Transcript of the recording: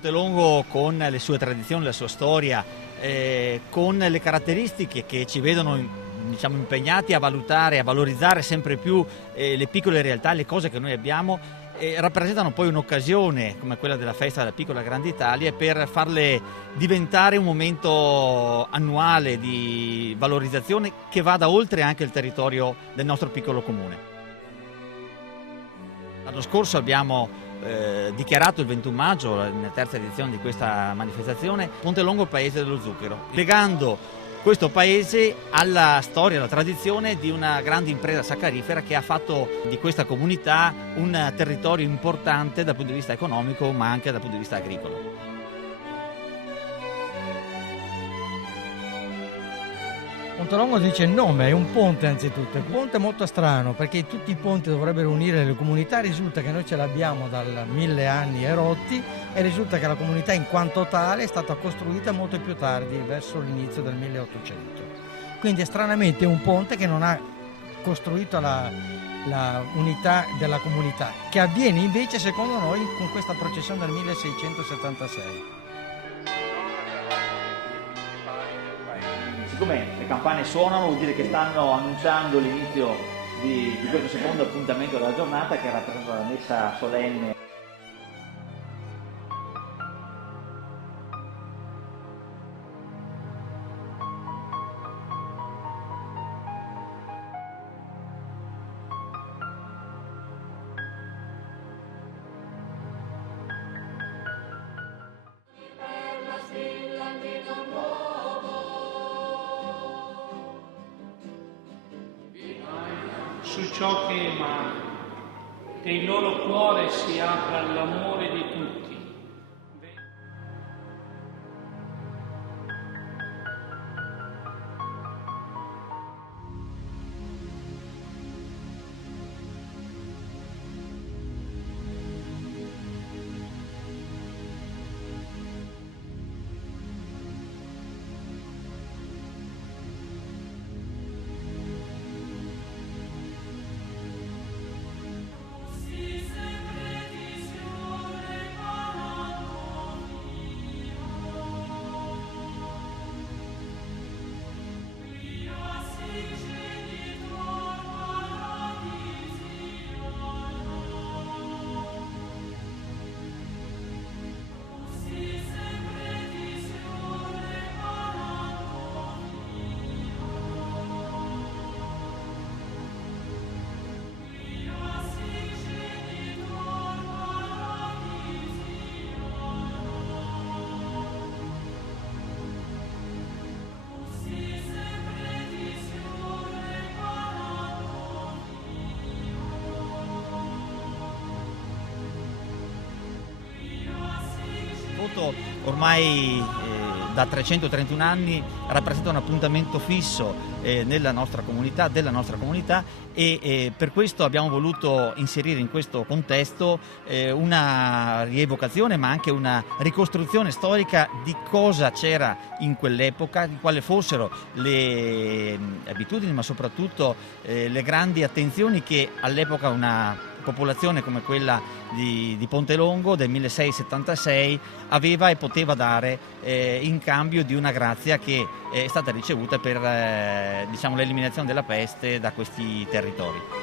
Pontelongo, con le sue tradizioni, la sua storia, con le caratteristiche che ci vedono diciamo, impegnati a valutare, a valorizzare sempre più le piccole realtà, le cose che noi abbiamo, rappresentano poi un'occasione come quella della festa della piccola grande Italia per farle diventare un momento annuale di valorizzazione che vada oltre anche il territorio del nostro piccolo comune. L'anno scorso abbiamo dichiarato il 21 maggio, nella terza edizione di questa manifestazione, Pontelongo paese dello zucchero, legando questo paese alla storia, alla tradizione di una grande impresa saccarifera che ha fatto di questa comunità un territorio importante dal punto di vista economico ma anche dal punto di vista agricolo. Pontelongo dice il nome, è un ponte anzitutto, un ponte molto strano perché tutti i ponti dovrebbero unire le comunità, risulta che noi ce l'abbiamo dal 1000 anni e rotti e risulta che la comunità in quanto tale è stata costruita molto più tardi, verso l'inizio del 1800. Quindi è stranamente un ponte che non ha costruito la unità della comunità, che avviene invece secondo noi con questa processione del 1676. Siccome le campane suonano vuol dire che stanno annunciando l'inizio di questo secondo appuntamento della giornata che rappresenta la messa solenne. Su ciò che emana, che il loro cuore si apra all'amore di tutti. Ormai da 331 anni rappresenta un appuntamento fisso nella nostra comunità, della nostra comunità e per questo abbiamo voluto inserire in questo contesto una rievocazione ma anche una ricostruzione storica di cosa c'era in quell'epoca, di quali fossero le abitudini ma soprattutto le grandi attenzioni che all'epoca una popolazione come quella di Pontelongo del 1676 aveva e poteva dare in cambio di una grazia che è stata ricevuta per diciamo, l'eliminazione della peste da questi territori.